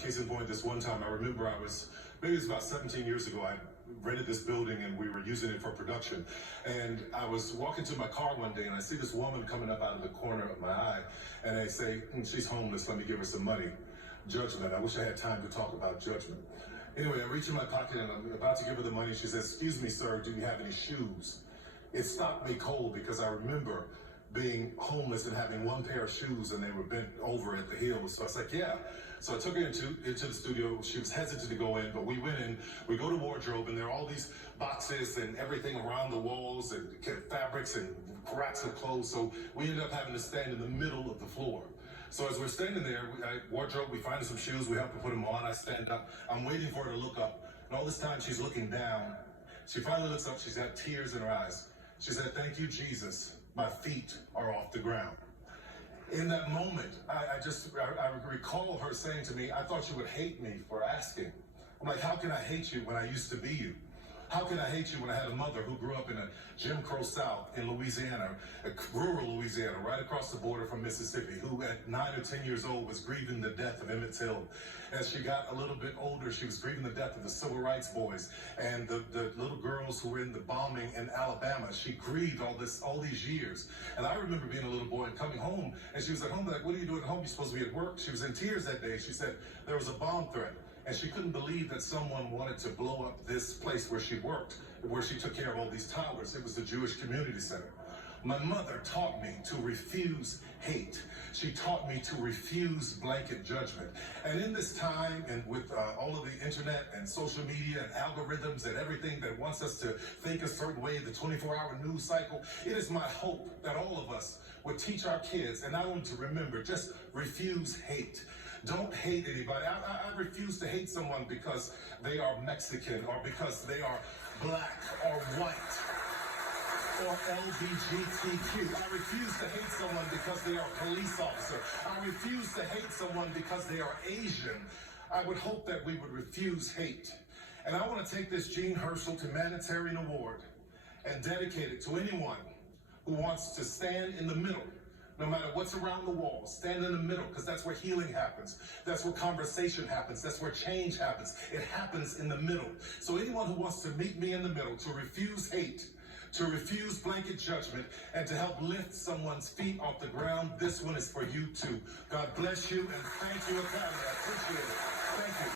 case in point, this one time I remember maybe it was about 17 years ago, I rented this building and we were using it for production. And I was walking to my car one day and I see this woman coming up out of the corner of my eye and I say, she's homeless, let me give her some money. Judgment, I wish I had time to talk about judgment. Anyway, I reach in my pocket and I'm about to give her the money. She says, excuse me, sir, do you have any shoes? It stopped me cold because I remember being homeless and having one pair of shoes and they were bent over at the heels. So I was like, yeah. So I took her into the studio. She was hesitant to go in, but we went in, we go to wardrobe and there are all these boxes and everything around the walls and fabrics and racks of clothes. So we ended up having to stand in the middle of the floor. So as we're standing there, wardrobe, we find some shoes, we have to put them on, I stand up, I'm waiting for her to look up. And all this time she's looking down. She finally looks up, she's got tears in her eyes. She said, thank you, Jesus. My feet are off the ground. In that moment, I recall her saying to me, I thought you would hate me for asking. I'm like, how can I hate you when I used to be you? How can I hate you when I had a mother who grew up in a Jim Crow South in Louisiana, rural Louisiana, right across the border from Mississippi, who at 9 or 10 years old was grieving the death of Emmett Till. As she got a little bit older, she was grieving the death of the civil rights boys and the little girls who were in the bombing in Alabama. She grieved all these years. And I remember being a little boy and coming home, and she was at home, like, what are you doing at home? You're supposed to be at work. She was in tears that day. She said there was a bomb threat. And she couldn't believe that someone wanted to blow up this place where she worked, where she took care of all these towers. It was the Jewish Community Center. My mother taught me to refuse hate. She taught me to refuse blanket judgment. And in this time, and with all of the internet and social media and algorithms and everything that wants us to think a certain way, the 24-hour news cycle, it is my hope that all of us would teach our kids, and I want to remember, just refuse hate. Don't hate anybody. I refuse to hate someone because they are Mexican or because they are black or white or LGBTQ. I refuse to hate someone because they are a police officer. I refuse to hate someone because they are Asian. I would hope that we would refuse hate. And I want to take this Jean Hersholt Humanitarian Award and dedicate it to anyone who wants to stand in the middle. No matter what's around the wall, stand in the middle, because that's where healing happens. That's where conversation happens. That's where change happens. It happens in the middle. So anyone who wants to meet me in the middle, to refuse hate, to refuse blanket judgment, and to help lift someone's feet off the ground, this one is for you too. God bless you, and thank you, Academy. I appreciate it. Thank you.